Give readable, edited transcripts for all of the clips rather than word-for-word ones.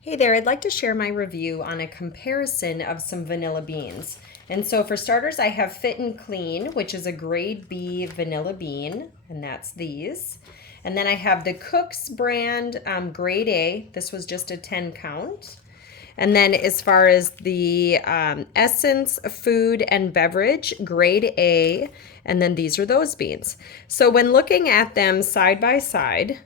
Hey there, I'd like to share my review on a comparison of some vanilla beans. And so for starters, I have Fit and Clean, which is a grade B vanilla bean, and that's these. And then I have the Cook's brand grade A. This was just a 10 count. And then as far as the Essence Food and Beverage, grade A, and then these are those beans. So when looking at them side by side,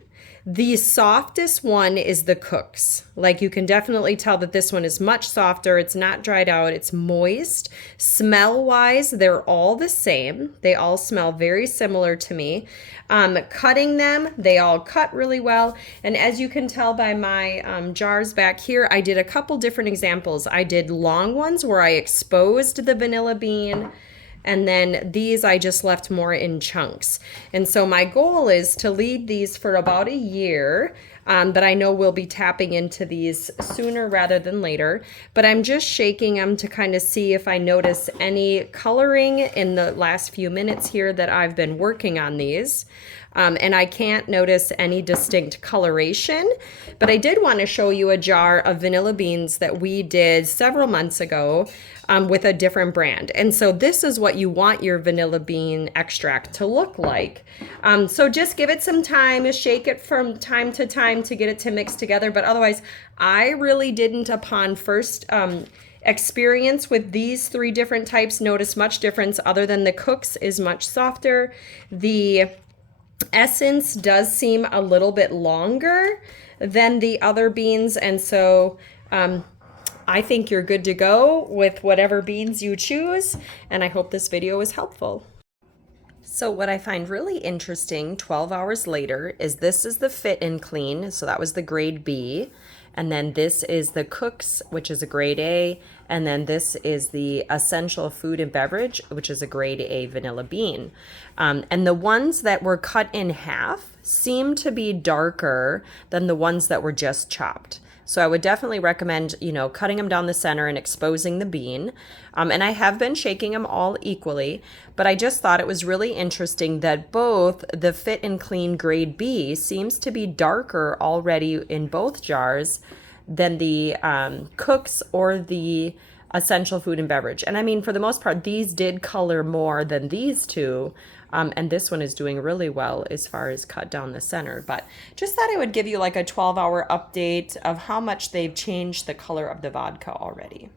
the softest one is the Cook's. Like you can definitely tell that this one is much softer. It's not dried out. It's moist. Smell-wise, they're all the same. They all smell very similar to me. Cutting them, they all cut really well. And as you can tell by my jars back here, I did a couple different examples. I did long ones where I exposed the vanilla bean. And then these I just left more in chunks. And so my goal is to lead these for about a year, but I know we'll be tapping into these sooner rather than later. But I'm just shaking them to kind of see if I notice any coloring in the last few minutes here that I've been working on these. And I can't notice any distinct coloration, but I did want to show you a jar of vanilla beans that we did several months ago with a different brand. And so this is what you want your vanilla bean extract to look like. So just give it some time, shake it from time to time to get it to mix together. But otherwise, I really didn't, upon first experience with these three different types, notice much difference other than the Cook's is much softer. The Essence does seem a little bit longer than the other beans, and so I think you're good to go with whatever beans you choose, and I hope this video is helpful. So what I find really interesting 12 hours later is this is the Fit and Clean, so that was the grade B, and then this is the Cook's, which is a grade A, and then this is the Essential Food and Beverage, which is a grade A vanilla bean. And the ones that were cut in half seem to be darker than the ones that were just chopped. So I would definitely recommend, cutting them down the center and exposing the bean. And I have been shaking them all equally, but I just thought it was really interesting that both the Fit and Clean grade B seems to be darker already in both jars than the Cook's or the Essential Food and Beverage. And I mean, for the most part, these did color more than these two. And this one is doing really well as far as cut down the center. But just thought I would give you like a 12-hour update of how much they've changed the color of the vodka already.